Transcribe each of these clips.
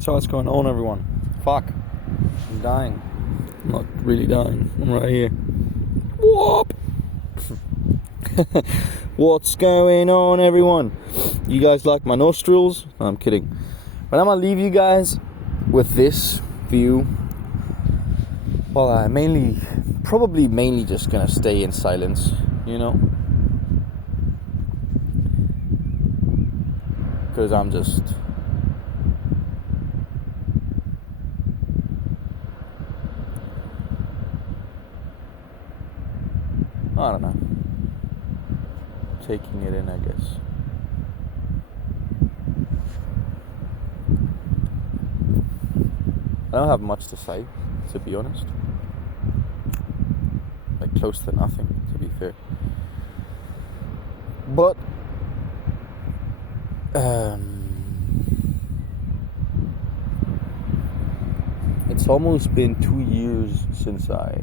So what's going on, everyone? Fuck. I'm dying. I'm not really dying. I'm right here. Whoop! What's going on, everyone? You guys like my nostrils? No, I'm kidding. But I'm gonna leave you guys with this view. Well, probably mainly just gonna stay in silence, you know? Because I'm just... I don't know. Taking it in, I guess. I don't have much to say, to be honest. Like, close to nothing, to be fair. But, it's almost been 2 years since I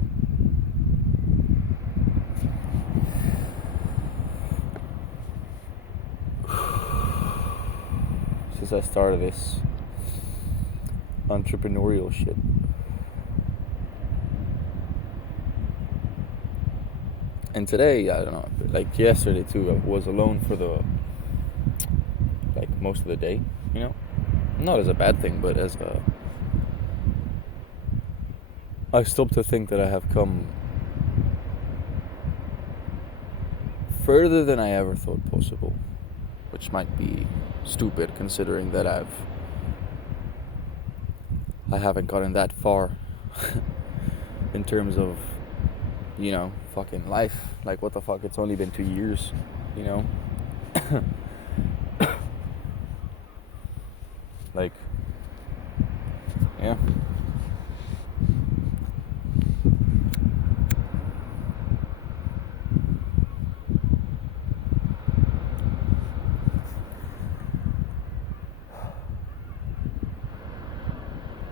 started this entrepreneurial shit. And today, I don't know, like yesterday too, I was alone for most of the day, you know? Not as a bad thing, but as I stopped to think that I have come further than I ever thought possible. Which might be stupid considering that I haven't gotten that far in terms of, you know, fucking life. Like, what the fuck, it's only been 2 years, you know? Like, yeah.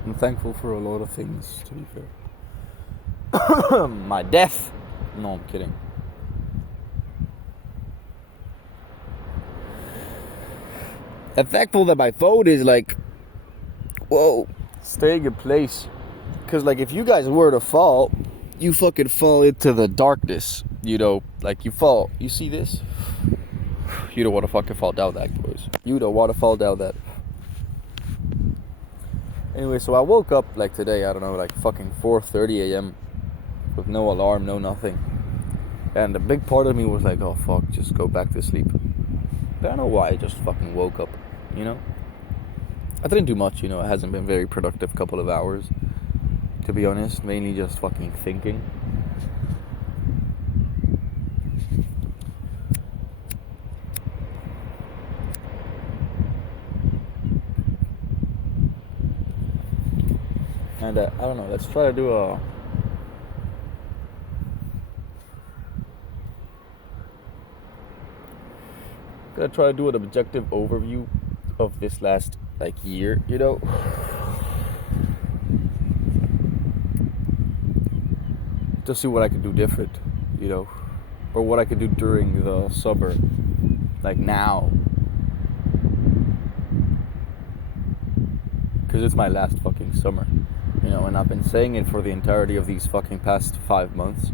I'm thankful for a lot of things, to be fair. My death. No, I'm kidding. I'm thankful that my phone is like, whoa, staying in place. Because, like, if you guys were to fall, you fucking fall into the darkness. You know, like, you fall. You see this? You don't want to fucking fall down that, boys. You don't want to fall down that. Anyway, so I woke up, like, today, I don't know, like, fucking 4:30 a.m. with no alarm, no nothing. And a big part of me was like, oh, fuck, just go back to sleep. But I don't know why, I just fucking woke up, you know? I didn't do much, you know, it hasn't been a very productive couple of hours, to be honest. Mainly just fucking thinking. And I don't know, let's try to do gonna try to do an objective overview of this last, like, year, you know? Just see what I could do different, you know? Or what I could do during the summer, like now. Because it's my last fucking summer, you know, and I've been saying it for the entirety of these fucking past 5 months.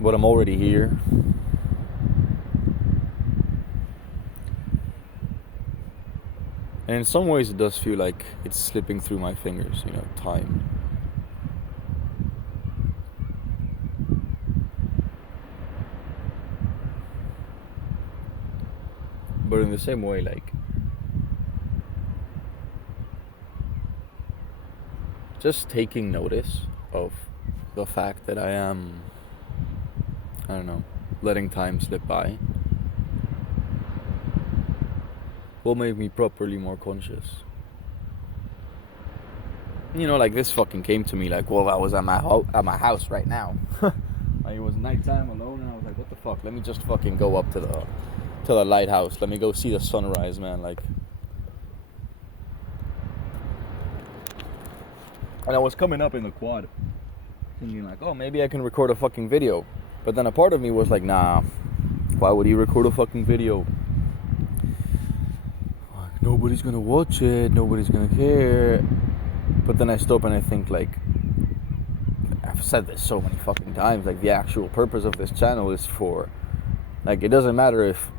But I'm already here. And in some ways it does feel like it's slipping through my fingers, you know, time. But in the same way, like, just taking notice of the fact that I am, I don't know, letting time slip by will make me properly more conscious. You know, like, this fucking came to me like, well, I was at my house right now. Like, it was nighttime alone, and I was like, what the fuck? Let me just fucking go up to the lighthouse. Let me go see the sunrise, man. Like, and I was coming up in the quad, thinking like, oh, maybe I can record a fucking video. But then a part of me was like, nah, why would he record a fucking video? nobody's gonna watch it, nobody's gonna care. But then I stop and I think, like, I've said this so many fucking times, like, the actual purpose of this channel is for, like, it doesn't matter if,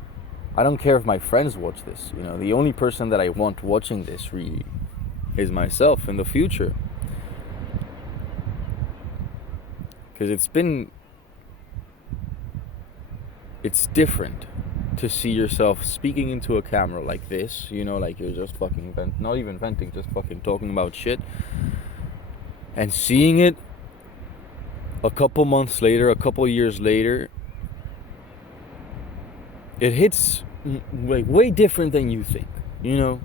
I don't care if my friends watch this, you know, the only person that I want watching this really is myself in the future. Because it's different to see yourself speaking into a camera like this, you know, like you're just fucking not even venting, just fucking talking about shit, and seeing it a couple months later, a couple years later, it hits like way different than you think, you know.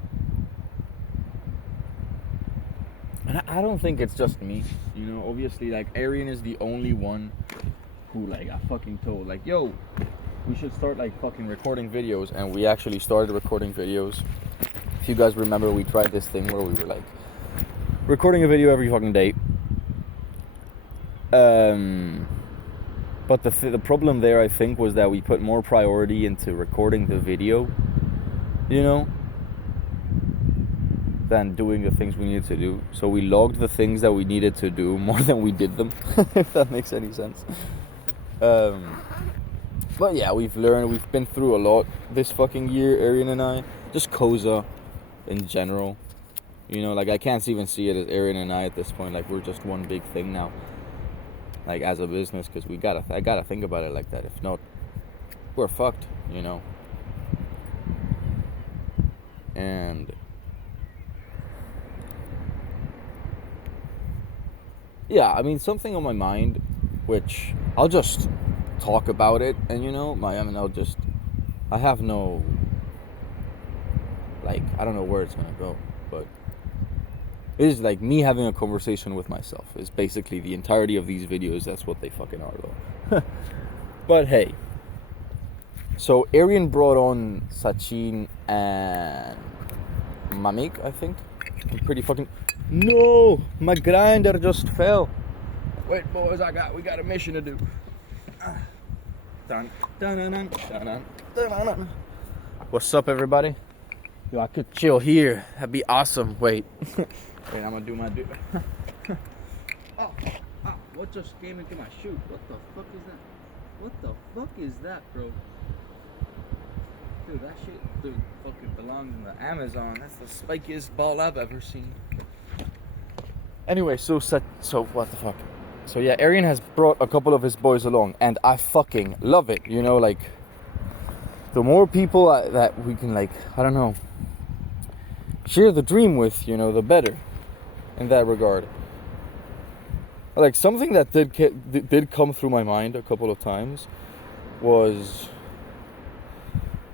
And I don't think it's just me, you know. Obviously, like, Arian is the only one who, like, I fucking told, like, yo, we should start, like, fucking recording videos. And we actually started recording videos. If you guys remember, we tried this thing where we were, like, recording a video every fucking day. But the problem there, I think, was that we put more priority into recording the video, you know, than doing the things we needed to do. So we logged the things that we needed to do more than we did them, if that makes any sense. But yeah, we've been through a lot this fucking year, Arian and I. Just Koza in general. You know, like, I can't even see it as Arian and I at this point. Like, we're just one big thing now. Like, as a business, because I gotta think about it like that. If not, we're fucked, you know. And yeah, I mean, something on my mind, which I'll just talk about it, and, you know, I have no, like, I don't know where it's gonna go, but it is like me having a conversation with myself. Is basically the entirety of these videos. That's what they fucking are, though. But hey, so Arian brought on Sachin and Mamik, I think. I'm pretty fucking... No! My grinder just fell. Wait, boys, we got a mission to do. What's up, everybody? Yo, I could chill here. That'd be awesome. Wait. Wait, I'm gonna do my Oh, what just came into my shoe? What the fuck is that? What the fuck is that, bro? Dude, that shit, dude, fucking belongs in the Amazon. That's the spikiest ball I've ever seen. Anyway, so what the fuck? So yeah, Arian has brought a couple of his boys along, and I fucking love it. You know, like, the more people that we can, like, I don't know, share the dream with, you know, the better. In that regard, like, something that did come through my mind a couple of times was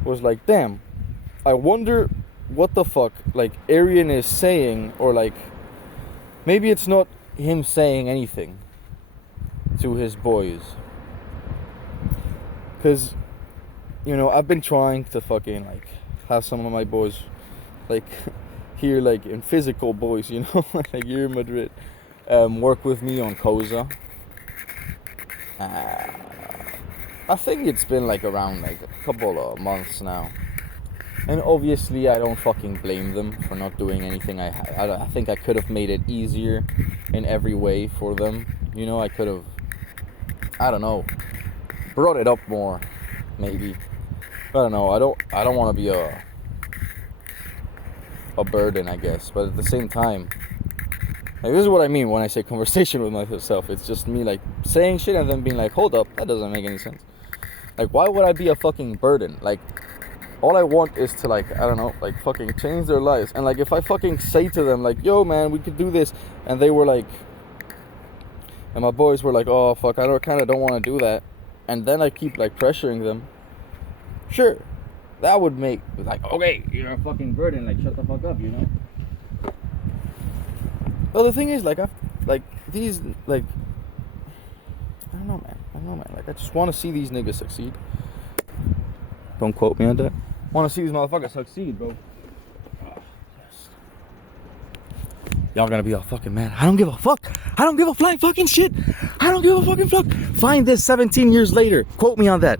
like, damn, I wonder what the fuck, like, Arian is saying, or, like, maybe it's not him saying anything to his boys, because, you know, I've been trying to fucking, like, have some of my boys, like, here, like, in physical boys, you know, like, here in Madrid, work with me on Koza. I think it's been, like, around, like, a couple of months now. And obviously I don't fucking blame them for not doing anything. I think I could have made it easier in every way for them. You know, I could have, I don't know, brought it up more, maybe. I don't know, I don't want to be a burden, I guess, but at the same time, like, this is what I mean when I say conversation with myself. It's just me, like, saying shit and then being like, hold up, that doesn't make any sense. Like, why would I be a fucking burden? Like, all I want is to, like, I don't know, like, fucking change their lives. And, like, if I fucking say to them, like, yo, man, we could do this, and they were like, and my boys were like, oh, fuck, I kind of don't want to do that, and then I keep, like, pressuring them, sure, that would make, like, okay, you're a fucking burden, like, shut the fuck up, you know? Well, the thing is, like, these, like, I don't know, man, like, I just want to see these niggas succeed. Don't quote me on that. I want to see these motherfuckers succeed, bro. Yes. Y'all gonna be all fucking mad. I don't give a fuck. I don't give a flying fucking shit. I don't give a fucking fuck. Find this 17 years later. Quote me on that.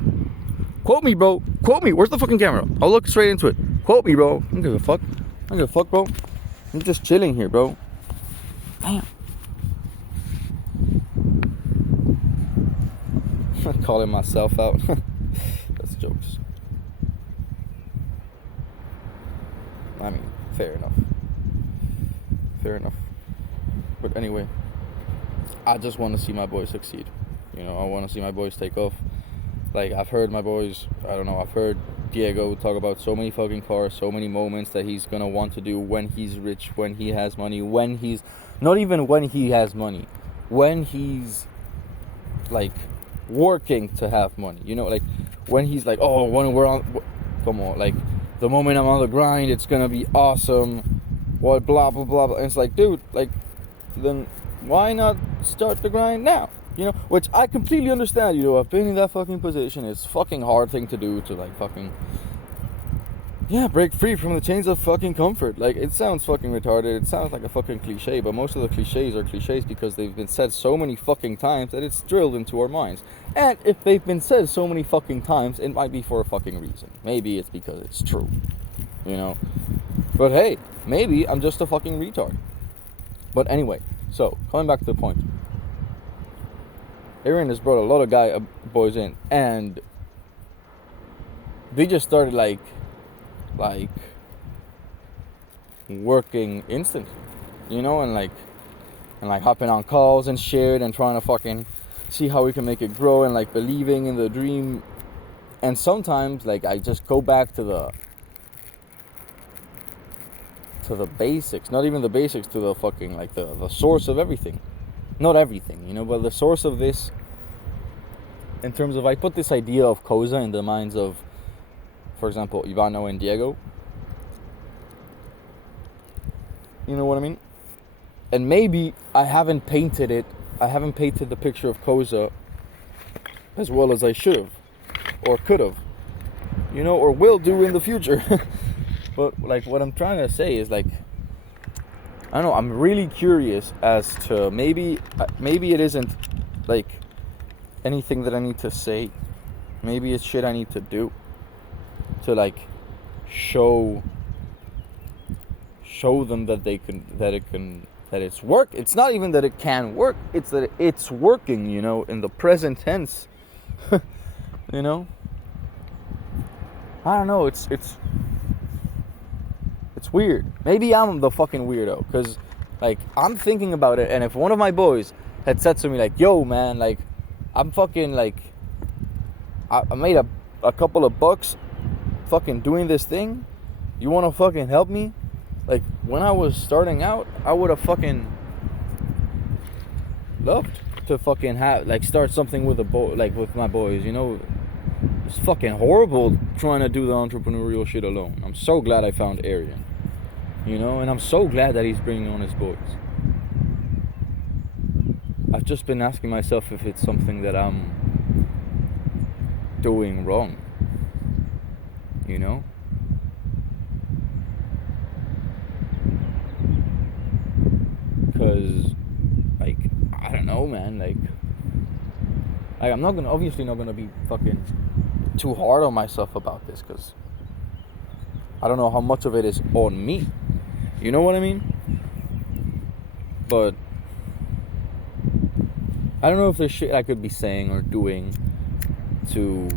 Quote me, bro. Quote me. Where's the fucking camera? I'll look straight into it. Quote me, bro. I don't give a fuck. I don't give a fuck, bro. I'm just chilling here, bro. Damn. I'm calling myself out. That's jokes. I mean, fair enough. Fair enough. But anyway, I just want to see my boys succeed. You know, I want to see my boys take off. Like, I've heard my boys, I don't know, I've heard Diego talk about so many fucking cars, so many moments that he's gonna want to do when he's rich, when he has money, when he's, not even when he has money, when he's, like, working to have money, you know, like, when he's like, oh, when we're on, come on, like, the moment I'm on the grind, it's gonna be awesome, what, blah, blah, blah, blah, and it's like, dude, like, then why not start the grind now? You know, which I completely understand, you know, I've been in that fucking position. It's a fucking hard thing to do, to like fucking, yeah, break free from the chains of fucking comfort. Like, it sounds fucking retarded, it sounds like a fucking cliche, but most of the cliches are cliches because they've been said so many fucking times that it's drilled into our minds. And if they've been said so many fucking times, it might be for a fucking reason. Maybe it's because it's true, you know. But hey, maybe I'm just a fucking retard. But anyway, so, coming back to the point. Aaron has brought a lot of boys in, and they just started like working instantly, you know, and like hopping on calls and shit and trying to fucking see how we can make it grow and like believing in the dream. And sometimes like I just go back to the basics, not even the basics, to the fucking like the source of everything. Not everything, you know, but the source of this, in terms of, I put this idea of Koza in the minds of, for example, Ivano and Diego. You know what I mean? And maybe I haven't painted the picture of Koza as well as I should have, or could have, you know, or will do in the future. But like what I'm trying to say is like, I don't know, I'm really curious as to maybe it isn't like anything that I need to say. Maybe it's shit I need to do to like show them that it's work. It's not even that it can work, it's that it's working, you know, in the present tense. You know? I don't know, it's weird. Maybe I'm the fucking weirdo, because like I'm thinking about it, and if one of my boys had said to me like, yo man, like I'm fucking like I made a couple of bucks fucking doing this thing, you wanna fucking help me? Like when I was starting out, I would have fucking loved to fucking have like start something with with my boys, you know. It's fucking horrible trying to do the entrepreneurial shit alone. I'm so glad I found Arian, you know, and I'm so glad that he's bringing on his boys. I've just been asking myself if it's something that I'm doing wrong, you know. Because, like, I don't know, man, like I'm obviously not gonna be fucking too hard on myself about this, because I don't know how much of it is on me, you know what I mean? But I don't know if there's shit I could be saying or doing to,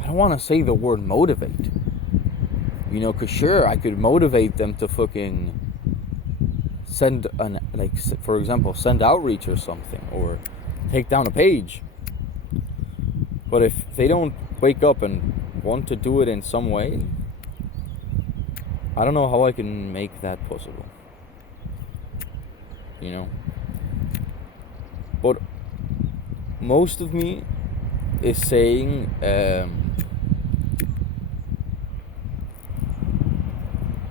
I don't want to say the word motivate, you know, because sure, I could motivate them to fucking send for example, send outreach or something, or take down a page. But if they don't wake up and want to do it in some way, I don't know how I can make that possible, you know. But most of me is saying to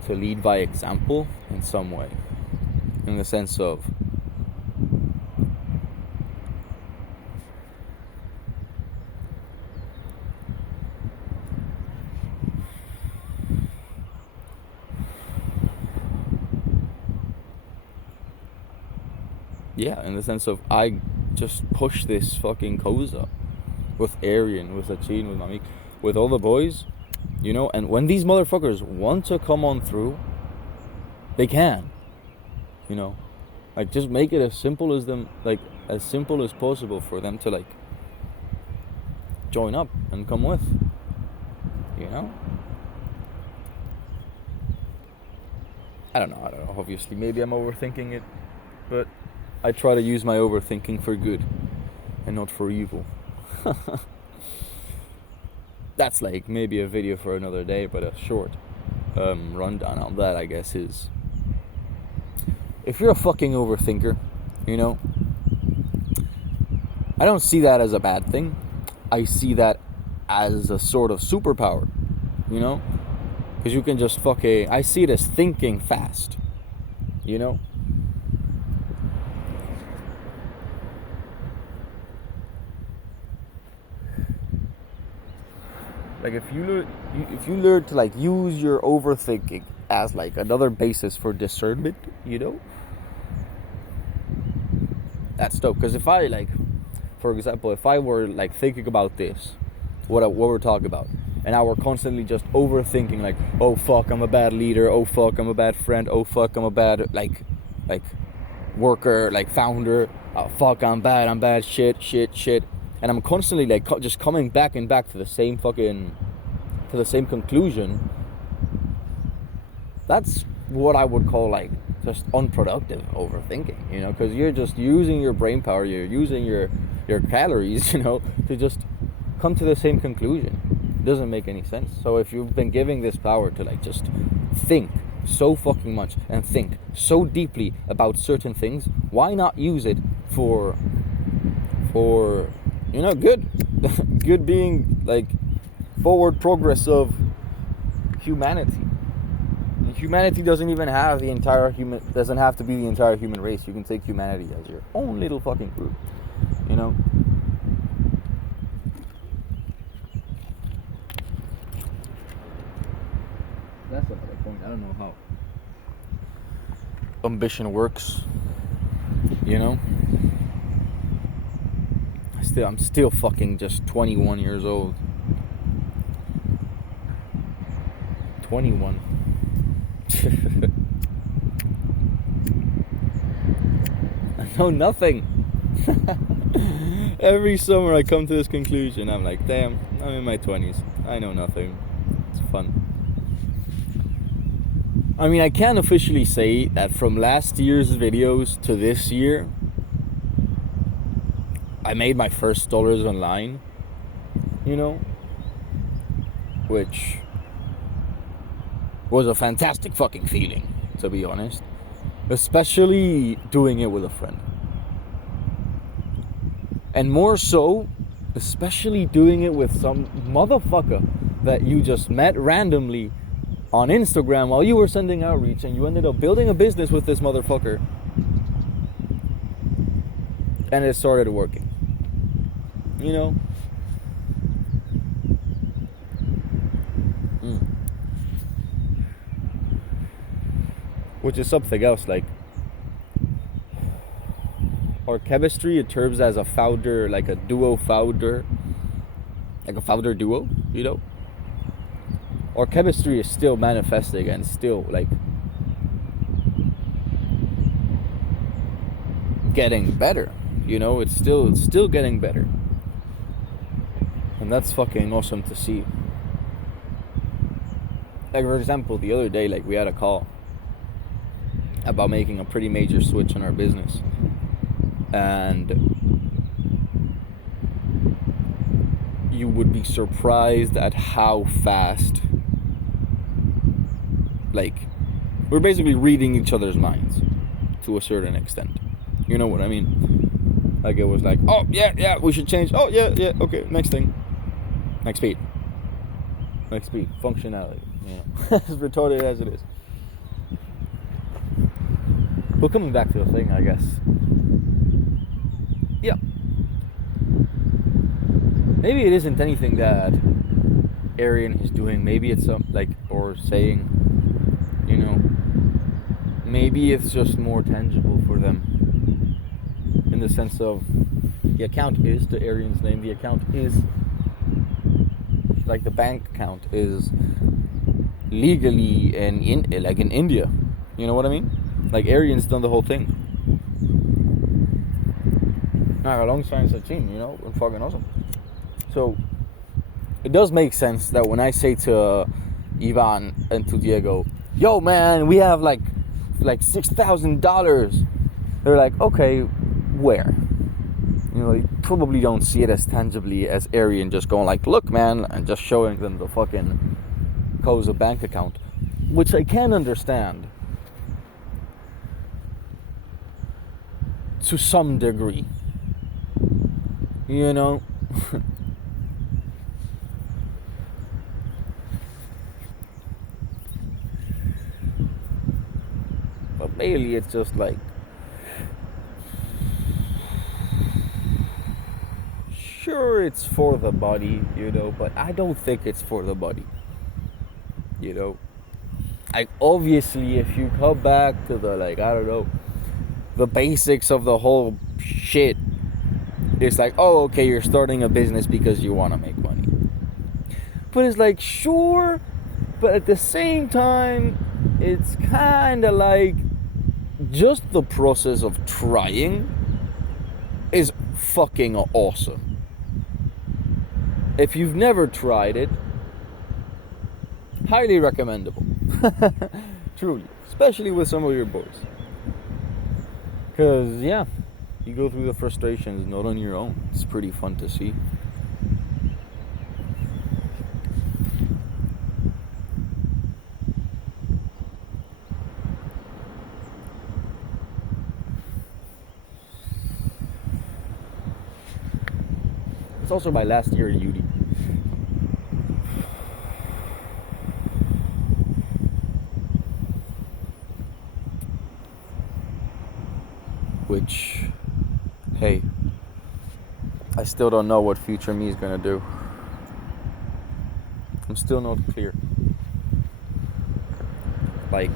lead by example in some way, in the sense of I just push this fucking Koza with Arian, with Achin, with Mamik, with all the boys, You know, and when these motherfuckers want to come on through, they can. You know, like, just make it as simple as them, like, as simple as possible for them to, like, join up and come with. You know? I don't know, obviously, maybe I'm overthinking it, but I try to use my overthinking for good and not for evil. That's, like, maybe a video for another day, but a short rundown on that, I guess, is, if you're a fucking overthinker, you know, I don't see that as a bad thing. I see that as a sort of superpower, you know, because you can just I see it as thinking fast, you know. Like, if you learn to, like, use your overthinking as, like, another basis for discernment, you know, that's dope. Because if I, like, for example, if I were, like, thinking about this, what we're talking about, and I were constantly just overthinking, like, oh fuck, I'm a bad leader, oh fuck, I'm a bad friend, oh fuck, I'm a bad, like worker, like, founder, oh fuck, I'm bad, shit, and I'm constantly, like, just coming back and back to the same conclusion. That's what I would call, like, just unproductive overthinking, you know, because you're just using your brain power, you're using your calories, you know, to just come to the same conclusion. It doesn't make any sense. So if you've been giving this power to, like, just think so fucking much and think so deeply about certain things, why not use it for you know, good being, like, forward progress of humanity. Humanity doesn't even have doesn't have to be the entire human race. You can take humanity as your own little fucking group, you know. That's another point. I don't know how ambition works, you know. I'm still fucking just 21 years old. 21. I know nothing. Every summer I come to this conclusion. I'm like, damn, I'm in my 20s. I know nothing. It's fun. I mean, I can officially say that from last year's videos to this year, I made my first dollars online, you know, which was a fantastic fucking feeling, to be honest. Especially doing it with a friend. And more so, especially doing it with some motherfucker that you just met randomly on Instagram while you were sending outreach, and you ended up building a business with this motherfucker. And it started working. You know? Which is something else, like, our chemistry in terms as a founder, like a duo founder, like a founder duo, you know? Our chemistry is still manifesting and still, like, getting better, you know? It's still getting better. And that's fucking awesome to see. Like, for example, the other day, like, we had a call about making a pretty major switch in our business, and you would be surprised at how fast, like, we're basically reading each other's minds to a certain extent. You know what I mean? Like, it was like, oh yeah, we should change. Oh yeah, okay, next thing, next speed, functionality, you know. As retarded as it is. But coming back to the thing, I guess. Yeah. Maybe it isn't anything that Arian is doing. Maybe it's or saying, you know. Maybe it's just more tangible for them. In the sense of, the account is to Arian's name. The account is like the bank account is legally in India. You know what I mean? Like Arian's done the whole thing. Alongside Sachin, you know, fucking awesome. So it does make sense that when I say to Ivan and to Diego, yo man, we have like $6,000, they're like, okay, where? You know, they probably don't see it as tangibly as Arian just going like, look man, and just showing them the fucking Koza bank account, which I can understand to some degree, you know. But mainly it's just like, sure, it's for the body, you know, but I don't think it's for the body, you know. Like, obviously, if you come back to the, like, I don't know, the basics of the whole shit, it's like, oh, okay, you're starting a business because you want to make money. But it's like, sure, but at the same time, it's kind of like, just the process of trying is fucking awesome. If you've never tried it, highly recommendable. Truly. Especially with some of your boys. Because, yeah, you go through the frustrations not on your own. It's pretty fun to see. It's also my last year at uni. Which, hey, I still don't know what future me is gonna do. I'm still not clear. Like,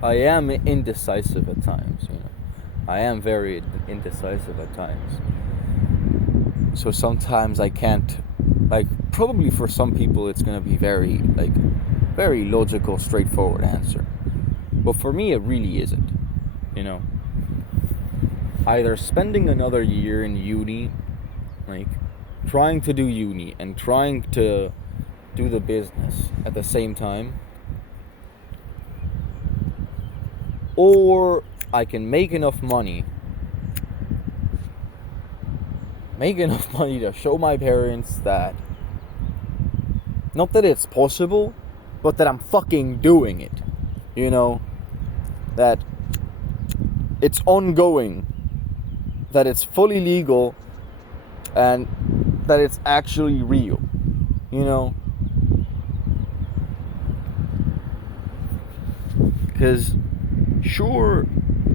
I am indecisive at times, you know. I am very indecisive at times. So sometimes I can't, like, probably for some people it's gonna be very logical, straightforward answer. But for me it really isn't, you know. Either spending another year in uni, like, trying to do uni and trying to do the business at the same time, or I can make enough money to show my parents that, not that it's possible, but that I'm fucking doing it, you know, that it's ongoing, that it's fully legal, and that it's actually real, you know. Because sure,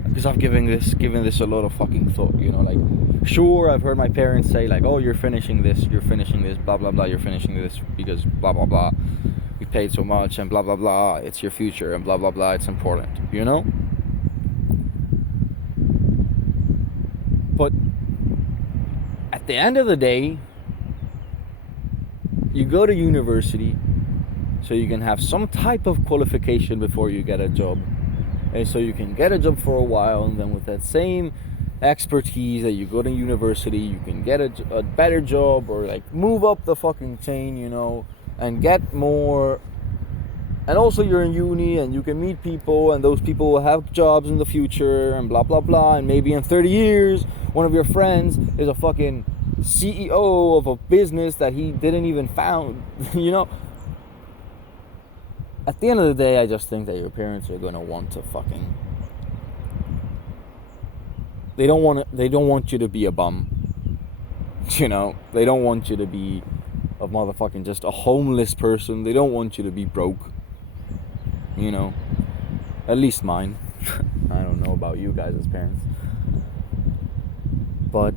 because I've given this a lot of fucking thought, you know, like, sure, I've heard my parents say, like, oh, you're finishing this, blah, blah, blah, you're finishing this because blah, blah, blah, we paid so much, and blah, blah, blah, it's your future, and blah, blah, blah, it's important, you know? But at the end of the day, you go to university so you can have some type of qualification before you get a job. And so you can get a job for a while, and then with that same expertise that you go to university, you can get a better job, or like move up the fucking chain, you know, and get more. And also you're in uni and you can meet people, and those people will have jobs in the future, and blah blah blah, and maybe in 30 years one of your friends is a fucking CEO of a business that he didn't even found, you know. At the end of the day, I just think that your parents are gonna want to fucking, they don't want you to be a bum, you know. They don't want you to be a motherfucking just a homeless person. They don't want you to be broke, you know. At least mine. I don't know about you guys as parents, but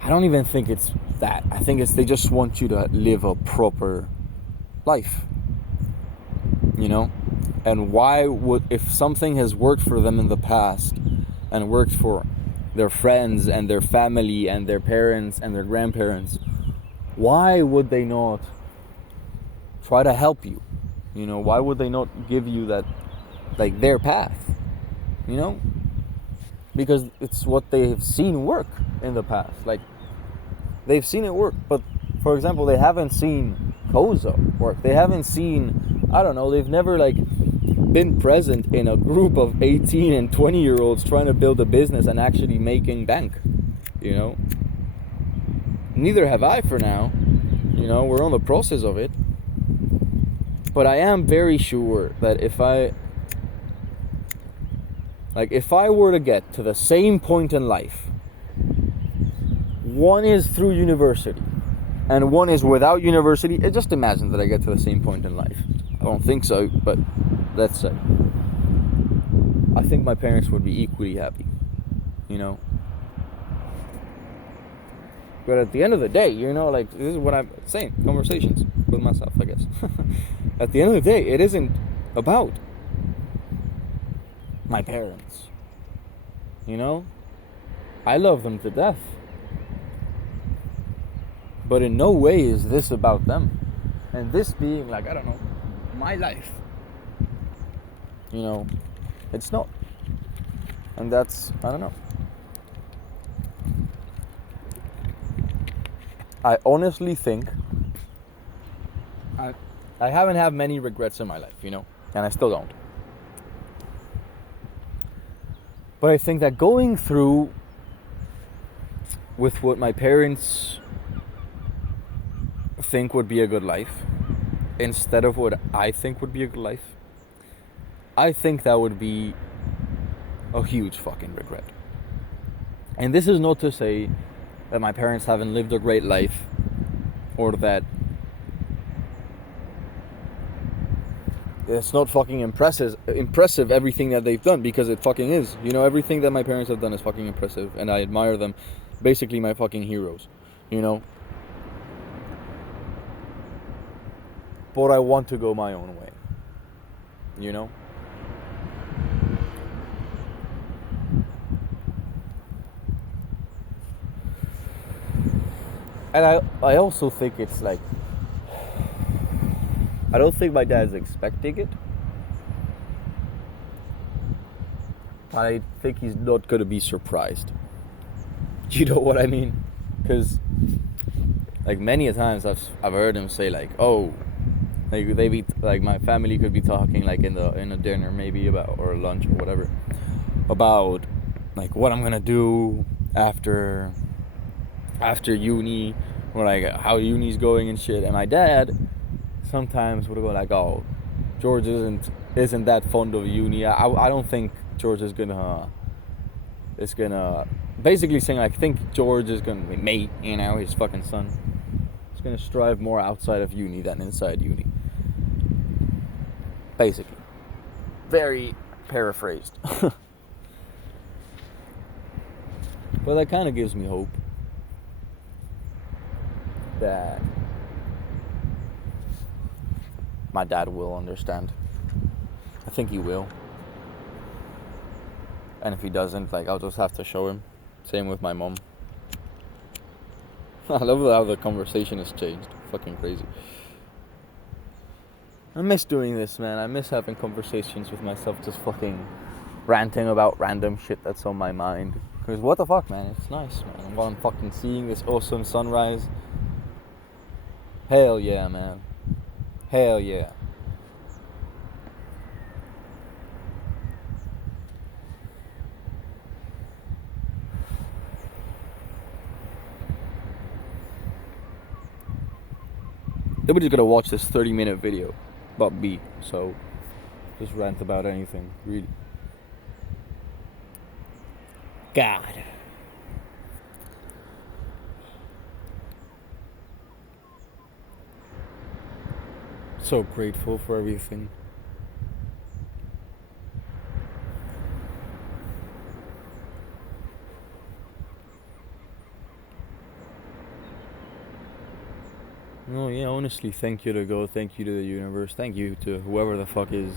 I don't even think it's that. I think it's they just want you to live a proper life, you know. And why would, if something has worked for them in the past and worked for their friends and their family and their parents and their grandparents, why would they not try to help you? You know, why would they not give you that, like, their path? You know? Because it's what they've seen work in the past. Like, they've seen it work. But, for example, they haven't seen Koza work. They haven't seen, I don't know, they've never, like, been present in a group of 18 and 20-year-olds trying to build a business and actually making bank. You know? Neither have I for now. You know, we're on the process of it. But I am very sure that if I were to get to the same point in life, one is through university and one is without university, just imagine that I get to the same point in life. I don't think so, but let's say. I think my parents would be equally happy, you know. But at the end of the day, you know, like, this is what I'm saying, conversations with myself, I guess. At the end of the day, it isn't about my parents. You know? I love them to death. But in no way is this about them. And this being, like, I don't know, my life. You know? It's not. And that's, I don't know. I honestly think I haven't had many regrets in my life, you know, and I still don't. But I think that going through with what my parents think would be a good life instead of what I think would be a good life, I think that would be a huge fucking regret. And this is not to say that my parents haven't lived a great life or that it's not fucking impressive everything that they've done, because it fucking is. You know, everything that my parents have done is fucking impressive and I admire them. Basically my fucking heroes, you know. But I want to go my own way, you know. And I also think it's like, I don't think my dad's expecting it. I think he's not going to be surprised. You know what I mean? Because, like, many a times I've heard him say, like, oh, like, they be, like, my family could be talking, like, in a dinner maybe about, or lunch or whatever, about, like, what I'm going to do after uni, or, like, how uni's going and shit. And my dad sometimes would go like, oh, George isn't that fond of uni. I don't think George is gonna basically saying, like, I think George is gonna be mate, you know, his fucking son. He's gonna strive more outside of uni than inside uni. Basically. Very paraphrased. But that kind of gives me hope that my dad will understand. I think he will. And if he doesn't, like, I'll just have to show him. Same with my mom. I love how the conversation has changed. Fucking crazy. I miss doing this, man. I miss having conversations with myself, just fucking ranting about random shit that's on my mind. Because what the fuck, man? It's nice, man. While I'm fucking seeing this awesome sunrise. Hell yeah, man. Hell yeah. Nobody's gonna watch this 30-minute video about me, so just rant about anything, really. God. So grateful for everything. No, yeah, honestly, thank you to God, thank you to the universe, thank you to whoever the fuck is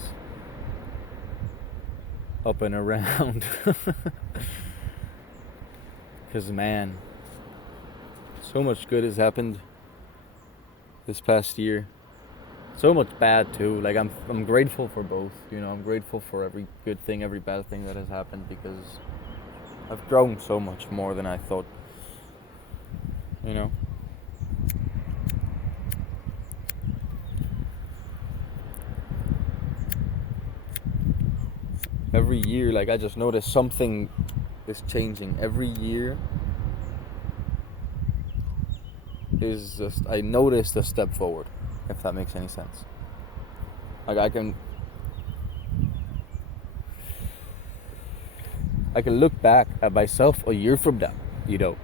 up and around. Because, man, so much good has happened this past year. So much bad too. Like I'm grateful for both. You know, I'm grateful for every good thing, every bad thing that has happened, because I've grown so much more than I thought. You know. Every year, like, I just notice something is changing. Every year is just, I noticed a step forward, if that makes any sense. Like, I can look back at myself a year from now, you know.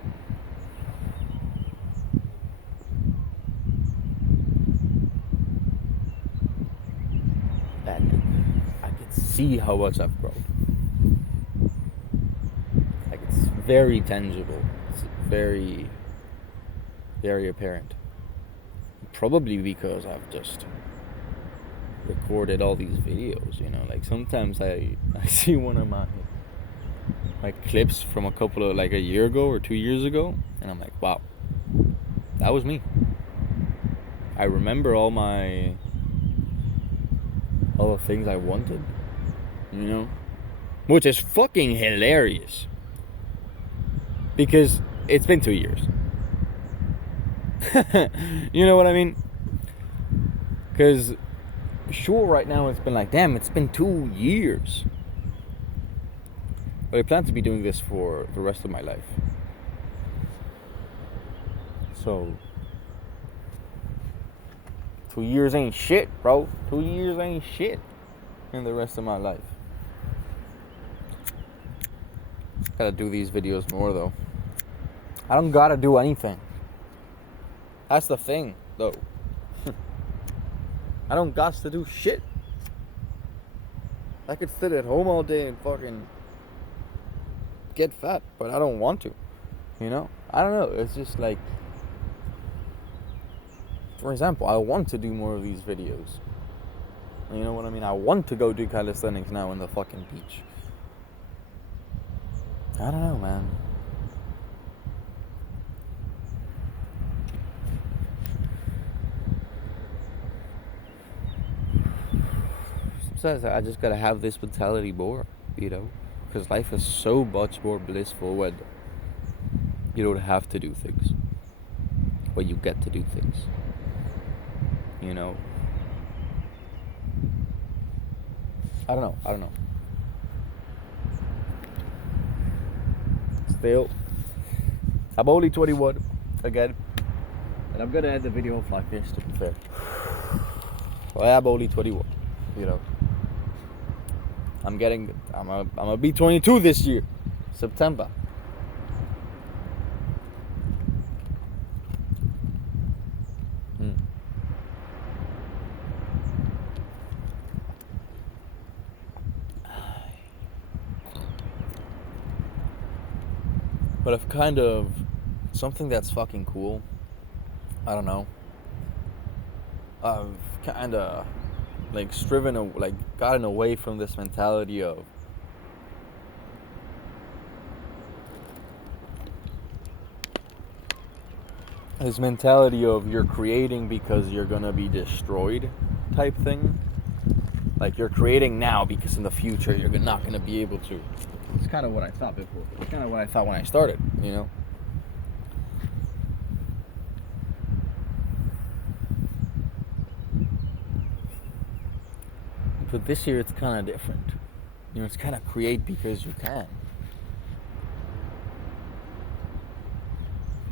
And I can see how much I've grown. Like, it's very tangible. It's very, very apparent. Probably because I've just recorded all these videos, you know. Like, sometimes I see one of my clips from a couple of, like, a year ago or 2 years ago, and I'm like, wow, that was me. I remember all the things I wanted, you know, which is fucking hilarious, because it's been 2 years. You know what I mean? Because sure, right now it's been like, damn, it's been 2 years. But I plan to be doing this for the rest of my life. So 2 years ain't shit, bro. 2 years ain't shit in the rest of my life. Gotta do these videos more, though. I don't gotta do anything. That's the thing, though. I don't got to do shit. I could sit at home all day and fucking get fat, but I don't want to. You know? I don't know. It's just like, for example, I want to do more of these videos. You know what I mean? I want to go do calisthenics now in the fucking beach. I don't know, man. Sometimes I just gotta have this mentality more, you know? Because life is so much more blissful when you don't have to do things. When you get to do things. You know? I don't know. Still, I'm only 21 again, and I'm gonna end the video off like this, to be fair. I am only 21, you know. I'm gonna be 22 this year, September. But I've kind of, something that's fucking cool, I don't know, I've kind of, like, gotten away from this mentality of you're creating because you're gonna be destroyed type thing. Like, you're creating now because in the future you're not gonna be able to. It's kind of what I thought before. It's kind of what I thought when I started, you know? But this year it's kind of different. You know, it's kind of create because you can.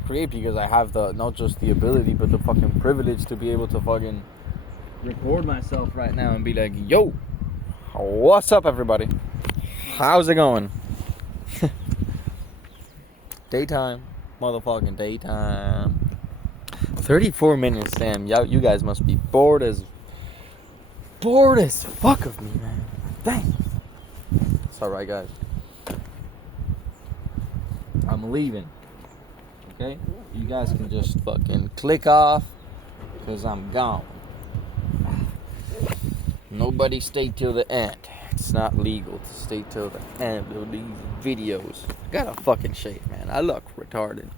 Create because I have not just the ability, but the fucking privilege to be able to fucking record myself right now and be like, yo, what's up, everybody? How's it going? Daytime. Motherfucking daytime. 34 minutes, damn. You guys must be bored as fuck of me, man. Dang. It's alright, guys. I'm leaving. Okay? You guys can just fucking click off, because I'm gone. Nobody stay till the end. it's not legal to stay till the end of these videos. Gotta fucking shave, man. I look retarded.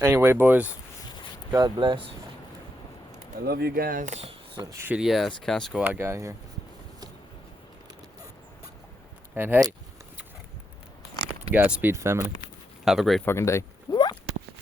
Anyway, boys, God bless. I love you guys. It's a shitty ass Casco I got here. And hey, Godspeed, family. Have a great fucking day.